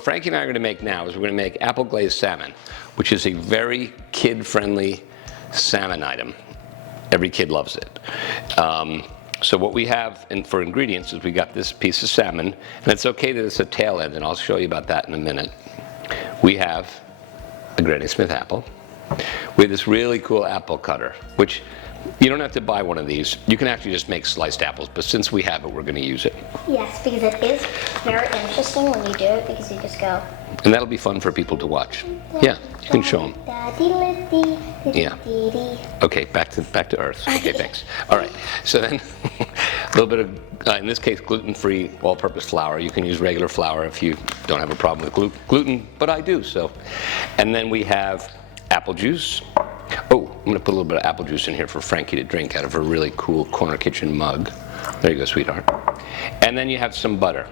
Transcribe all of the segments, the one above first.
what Frankie and I are going to make now is we're going to make apple glazed salmon, which is a very kid-friendly salmon item. Every kid loves it. So what we have for ingredients is we got this piece of salmon, and it's okay that it's a tail end, and I'll show you about that in a minute. We have a Granny Smith apple. We have this really cool apple cutter, which you don't have to buy one of these. You can actually just make sliced apples, but since we have it, we're going to use it. Yes, because it is very interesting when you do it, because you just go. And that'll be fun for people to watch. Yeah, you can show them. Yeah. Okay, back to earth. Okay, thanks. All right, so then a little bit of, in this case, gluten-free all-purpose flour. You can use regular flour if you don't have a problem with gluten, but I do, so. And then we have apple juice. Oh, I'm going to put a little bit of apple juice in here for Frankie to drink out of her really cool corner kitchen mug. There you go, sweetheart. And then you have some butter.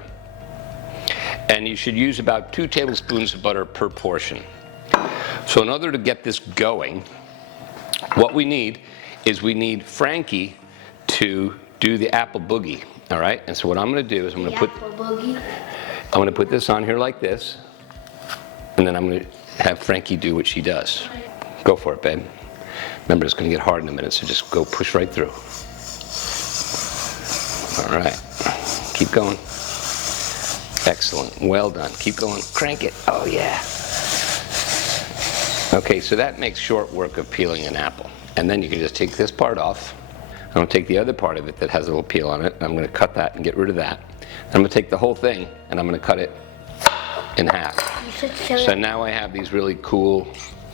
And you should use about 2 tablespoons of butter per portion. So in order to get this going, what we need is we need Frankie to do the apple boogie, all right? And so what I'm going to do is I'm going to put this on here like this, and then I'm going to have Frankie do what she does. Go for it, babe. Remember, it's going to get hard in a minute, so just go push right through. All right. Keep going. Excellent. Well done. Keep going. Crank it. Oh, yeah. Okay, so that makes short work of peeling an apple. And then you can just take this part off. I'm going to take the other part of it that has a little peel on it, and I'm going to cut that and get rid of that. And I'm going to take the whole thing, and I'm going to cut it in half. You should show So now I have these really cool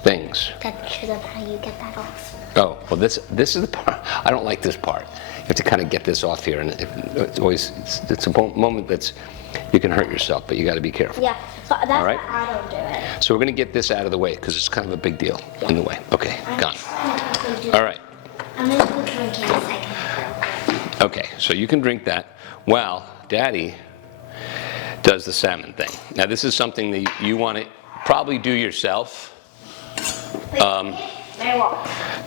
things. Show them how you get that off. Oh, well this is the part. I don't like this part. You have to kind of get this off here, and it's a moment that's, you can hurt yourself, but you got to be careful. Yeah, so that's all right? why I don't do it. So we're going to get this out of the way because it's kind of a big deal in the way. Okay, gone. All right. I'm going to drink it in a second. Okay, so you can drink that while Daddy does the salmon thing. Now this is something that you want to probably do yourself.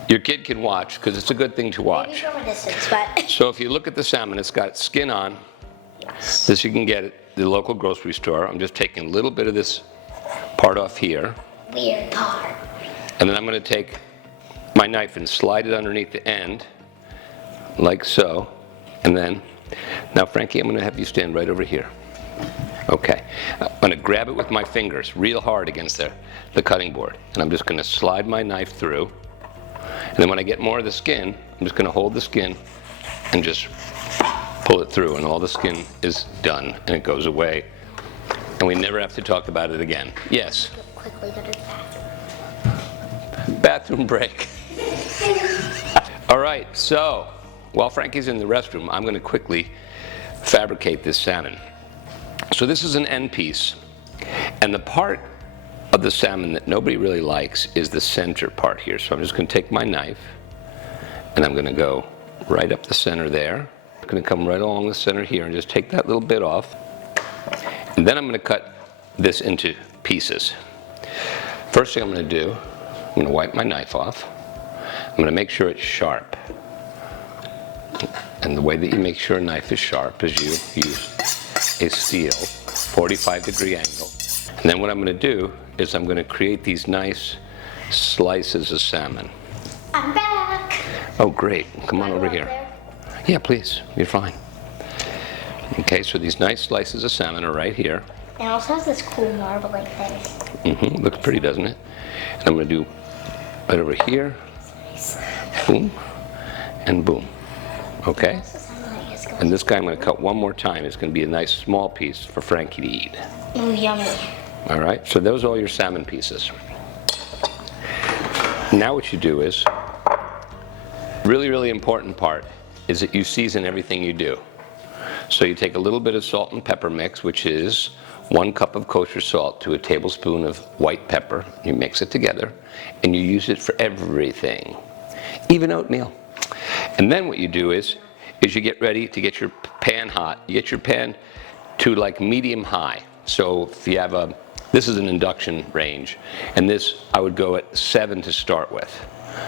Your kid can watch because it's a good thing to watch. Maybe from a distance, but. So if you look at the salmon, it's got skin on. Yes. This you can get at the local grocery store. I'm just taking a little bit of this part off here. Weird part. And then I'm going to take my knife and slide it underneath the end, like so. And then, now Frankie, I'm going to have you stand right over here. Okay. I'm going to grab it with my fingers real hard against the cutting board. And I'm just going to slide my knife through. And then when I get more of the skin, I'm just going to hold the skin and just pull it through, and all the skin is done, and it goes away. And we never have to talk about it again. Yes? Quickly go to the bathroom. Bathroom break. All right, so while Frankie's in the restroom, I'm going to quickly fabricate this salmon. So this is an end piece, and the part of the salmon that nobody really likes is the center part here. So I'm just going to take my knife, and I'm going to go right up the center there. I'm going to come right along the center here and just take that little bit off. And then I'm going to cut this into pieces. First thing I'm going to do, I'm going to wipe my knife off. I'm going to make sure it's sharp. And the way that you make sure a knife is sharp is you use a steel 45-degree angle. And then what I'm going to do is I'm going to create these nice slices of salmon. I'm back. Oh, great. Come on over here. There? Yeah, please. You're fine. Okay, so these nice slices of salmon are right here. It also has this cool marbling thing. Looks pretty, doesn't it? And I'm going to do right over here. Boom. And boom. Okay? And this guy I'm going to cut one more time. It's going to be a nice small piece for Frankie to eat. Ooh, yummy. All right, so those are all your salmon pieces. Now what you do is, really, really important part is that you season everything you do. So you take a little bit of salt and pepper mix, which is 1 cup of kosher salt to a tablespoon of white pepper. You mix it together, and you use it for everything, even oatmeal. And then what you do is you get ready to get your pan hot. You get your pan to like medium high. So if you have this is an induction range, and this I would go at 7 to start with,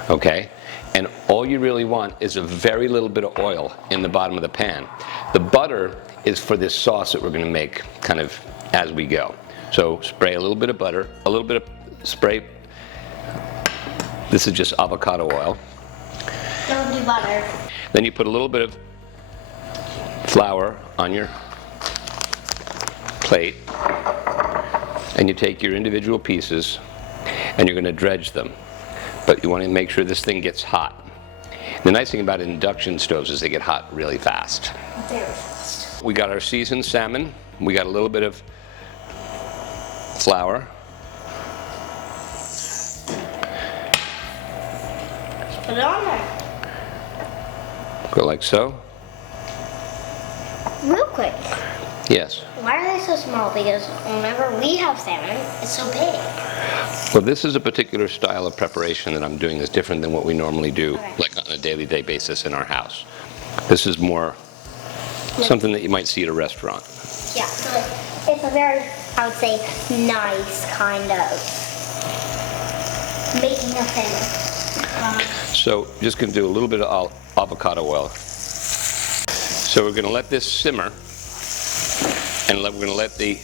okay? And all you really want is a very little bit of oil in the bottom of the pan. The butter is for this sauce that we're going to make kind of as we go. So spray a little bit of butter, a little bit of spray. This is just avocado oil. Don't do butter. Then you put a little bit of flour on your plate, and you take your individual pieces and you're going to dredge them. But you want to make sure this thing gets hot. The nice thing about induction stoves is they get hot really fast. Very fast. We got our seasoned salmon. We got a little bit of flour. Put it on there. Go like so. Real quick. Yes. Why are they so small? Because whenever we have salmon, it's so big. Well, this is a particular style of preparation that I'm doing that's different than what we normally do, Okay. like on a daily day basis in our house. This is more something that you might see at a restaurant. Yeah, so it's a very, I would say, nice kind of making a salmon. So just going to do a little bit of avocado oil. So we're going to let this simmer, and we're going to let the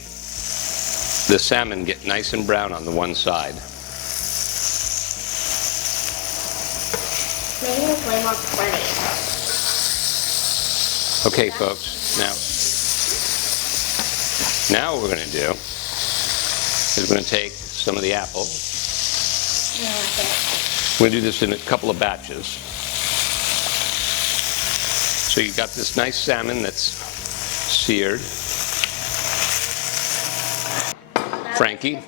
salmon get nice and brown on the one side. Making it way more pretty. Okay, folks. Now what we're going to do is we're going to take some of the apple. We're going to do this in a couple of batches. So you got this nice salmon that's seared. Frankie,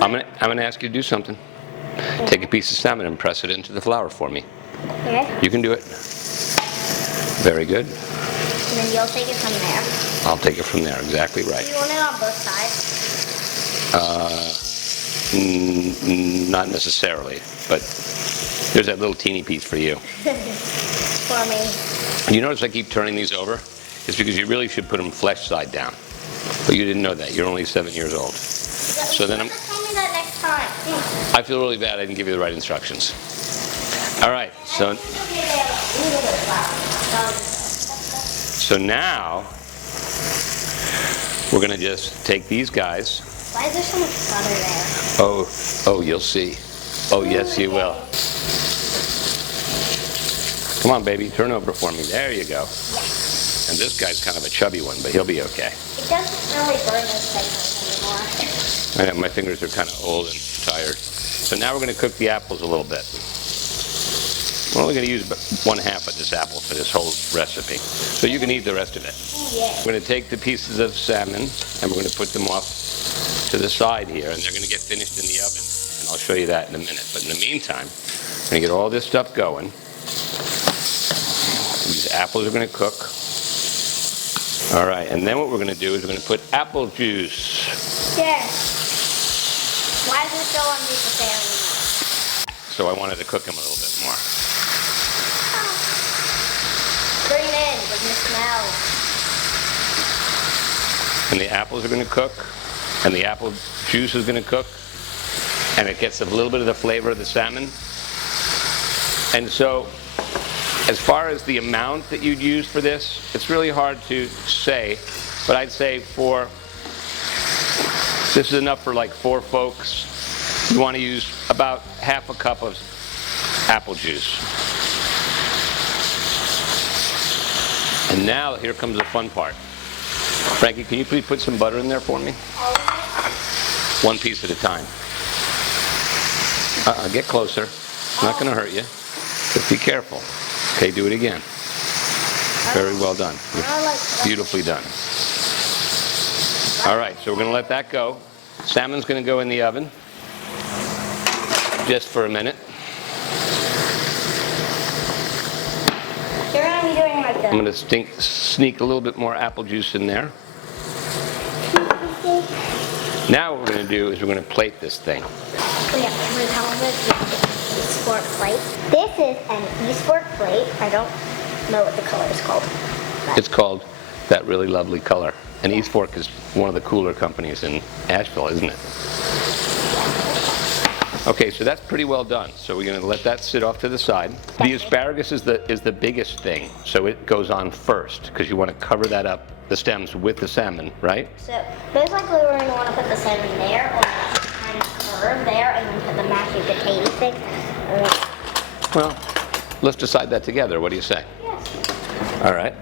I'm going to ask you to do something. Take a piece of salmon and press it into the flour for me. Okay. You can do it. Very good. And then you'll take it from there. I'll take it from there. Exactly right. Do you want it on both sides? Not necessarily, but there's that little teeny piece for you. For me. You notice I keep turning these over? It's because you really should put them flesh side down. But you didn't know that. You're only 7 years old. So then Tell me that next time. I feel really bad I didn't give you the right instructions. All right, so now we're going to just take these guys. Why is there so much butter there? Oh, you'll see. Oh, yes, you will. Come on, baby, turn over for me. There you go. And this guy's kind of a chubby one, but he'll be okay. It doesn't really burn his fingers anymore. I know, my fingers are kind of old and tired. So now we're going to cook the apples a little bit. We're only going to use about 1/2 of this apple for this whole recipe. So you can eat the rest of it. Yeah. We're going to take the pieces of salmon and we're going to put them off to the side here, and they're going to get finished in the oven. And I'll show you that in a minute. But in the meantime, we're going to get all this stuff going. These apples are going to cook. All right, and then what we're going to do is we're going to put apple juice. Yes. Why is it so underneath the salmon? So I wanted to cook them a little bit more. Bring it in, bring the smell. And the apples are going to cook, and the apple juice is going to cook, and it gets a little bit of the flavor of the salmon. And so, as far as the amount that you'd use for this, it's really hard to say, but I'd say this is enough for like 4 folks. You want to use about 1/2 cup of apple juice. And now here comes the fun part. Frankie, can you please put some butter in there for me? 1 piece at a time. Get closer. It's not going to hurt you. Just be careful. Okay, do it again. Very well done. Beautifully done. All right, so we're going to let that go. Salmon's going to go in the oven just for a minute. You're going to be doing like I'm this. going to sneak a little bit more apple juice in there. Now what we're going to do is we're going to plate this thing. Yeah, we're calling this East Fork plate. This is an East Fork plate. I don't know what the color is called. It's called that really lovely color. And East Fork is one of the cooler companies in Asheville, isn't it? Okay, so that's pretty well done. So we're going to let that sit off to the side. The asparagus is the biggest thing, so it goes on first because you want to cover that up, the stems with the salmon, right? So most likely we're going to want to put the salmon there, or kind of curve there, and then put the mashed potato thing. Well, let's decide that together. What do you say? Yes. All right.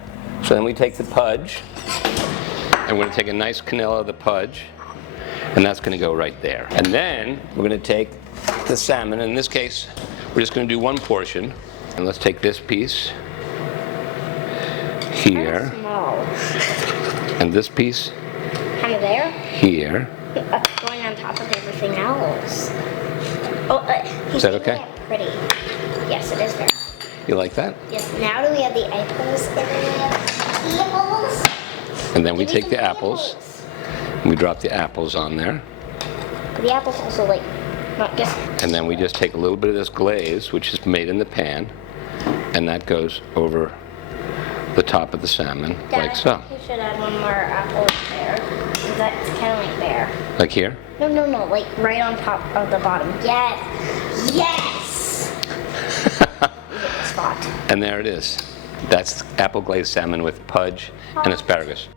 So then we take the pudge, and we're going to take a nice canella of the pudge, and that's going to go right there. And then we're going to take the salmon. In this case, we're just going to do one portion. And let's take this piece here, Small. and this piece Kind of there. here. Going on top of everything else. Oh, Is that okay? Pretty. Yes, it is very. You like that? Yes. Now do we have the apples in there? Apples. And then we Give me take the some apples, and we drop the apples on there. But the apples also like not just. And then we just take a little bit of this glaze, which is made in the pan, and that goes over the top of the salmon, Dad, like so. I think we should add one more apple there. That's kind of like there. Like here? No, like right on top of the bottom. Yes. Yes. You hit the spot. And there it is. That's apple glazed salmon with pudge and asparagus.